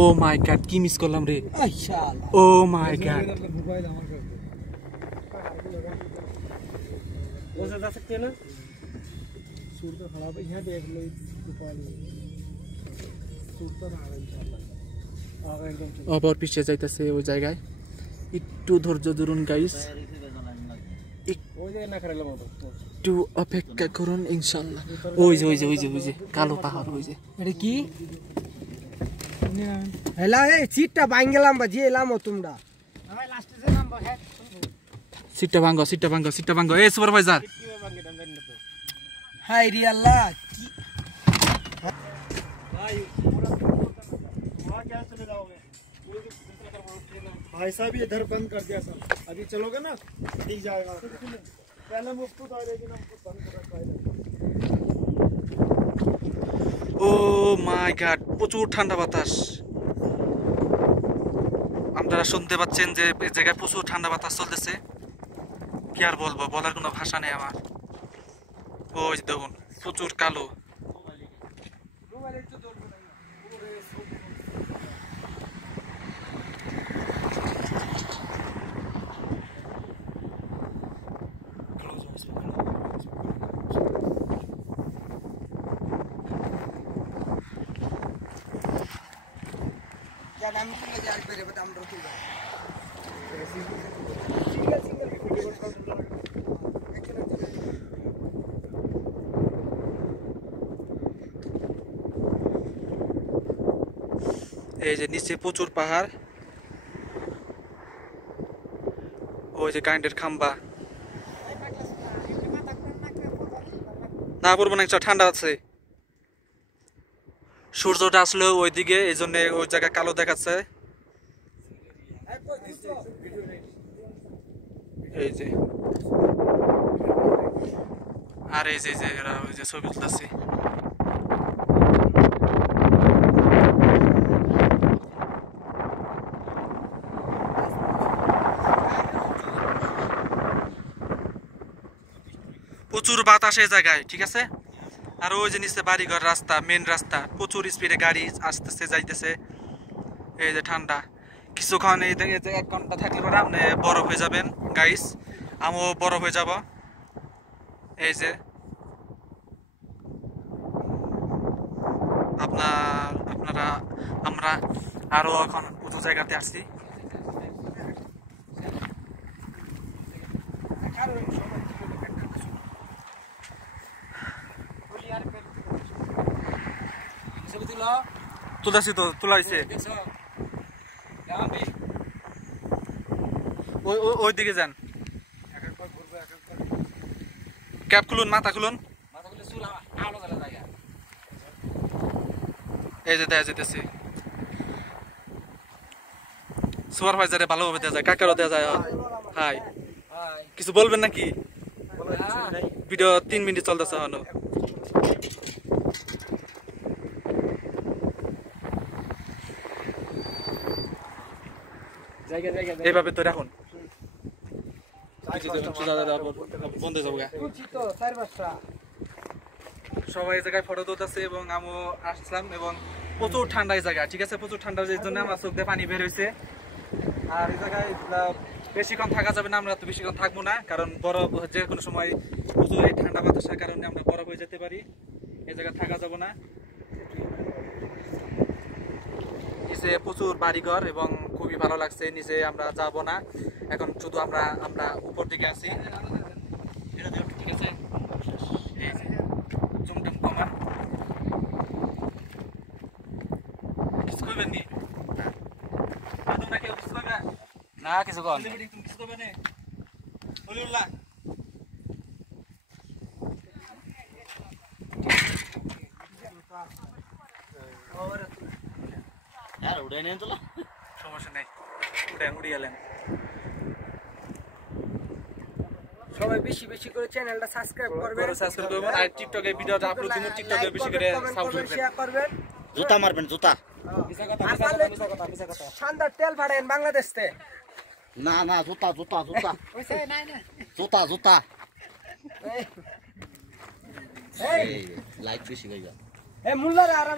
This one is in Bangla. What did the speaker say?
ও মাই গড কি মিস করলাম রে ও মাই গড बस जा सकते हैं ना सूट तो खराब है यहाँ देख लो ऊपर सूट तो आ रहा है इंशाल्लाह आ गया एकदम আবার পিছিয়ে যাইতেছে ওই জায়গায় একটু ধৈর্য ধরুন গাইস ওই জায়গায় না খারাপ লাগলো একটু অপেক্ষা করুন ইনশাআল্লাহ ওই যে ওই যে ওই যে ওই যে কালো পাহাড় ওই যে এটা কি হেলা এই সিটটা ভাঙ গেলাম বাজি এলাম তোমরা আমি লাস্টে যে নাম্বার হ্যাঁ সিটটা ভাঙ্গো এ সুপারভাইজার हाय रे अल्लाह चले जाओगे भाई साहब ये इधर बंद कर दिया सर अभी चलोगे ना दिख जाएगा पहले मुफ्त आ रही ना बंद कर रखा है ও মাই গড প্রচুর ঠান্ডা বাতাস আপনারা শুনতে পাচ্ছেন যে এই জায়গায় প্রচুর ঠান্ডা বাতাস চলতেছে কি আর বলবো বলার কোনো ভাষা নেই আমার ওই দেখুন প্রচুর কালো এই যে নিচে প্রচুর পাহাড় ওই যে কারেন্টের খাম্বা না পড়বো না ঠান্ডা আছে সূর্যটা আসলে ওইদিকে এই জন্য ওই জায়গায় কালো দেখাচ্ছে এই যে আর এই যে ওই যে ছবি তুলতেছি প্রচুর বাতাস এই জায়গায় ঠিক আছে আর ওই যে নিচে বাড়িঘর রাস্তা মেন রাস্তা প্রচুর স্পিডে গাড়ি আসতেছে যাইতেছে এই যে ঠান্ডা কিছুক্ষণ এই 1 ঘন্টা থাকলে পরে আপনি বরফ হয়ে যাবেন গাইস আমিও বরফ হয়ে যাব এই যে আমরা আরো এখন উঁচু জায়গাতে আসছি তুলাছি তো তুলাইছে ওই দিকে যান ক্যাপ খুলুন মাথা খুলুন এই যে দেখা যেতেছে সুপারভাইজারে ভালোভাবে দেওয়া যায় কাকারও দেওয়া যায় হাই কিছু বলবেন নাকি ভিডিও 3 মিনিট চলতেছে হলো এইভাবে তো রাখুন বন্ধ যাবো সবাই এই জায়গায় ফটো তুলতেছে এবং আমিও আসলাম এবং প্রচুর ঠান্ডা এই জায়গা ঠিক আছে প্রচুর ঠান্ডা এই জন্য আমার চোখ দিয়ে পানি বের হয়েছে আর এই জায়গায় বেশিক্ষণ থাকা যাবে না আমরা তো বেশিক্ষণ থাকবো না কারণ বরফ যে কোনো সময় প্রচুর এই ঠান্ডা বাতাসের কারণে আমরা বরফ হয়ে যেতে পারি এই জায়গায় থাকা যাবো না নিচে প্রচুর বাড়িঘর এবং খুবই ভালো লাগছে নিচে আমরা যাব না এখন শুধু আমরা উপর দিকে আছি ঠিক আছে এই যে জুমটুম কমান কিছু করবেন নি তোমরা কেউ কিছু করবে না কিছু কর তুমি কিছু করবে না হলিউল্লাহ यार उड़े नहीं तो সমস্যা নাই উড়িয়ালেন সবাই বেশি বেশি করে চ্যানেলটা সাবস্ক্রাইব করবেন আর টিকটকে ভিডিওটা আপলোড দিন টিকটকে বেশি করে সাপোর্ট করবেন जूता मारবেন জুতা শানদার তেল ভাড়েন বাংলাদেশ তে না না জুতা জুতা জুতা ওইসে নাই না জুতা জুতা এই লাইক বেশি গাইয়া এ মুল্লার আর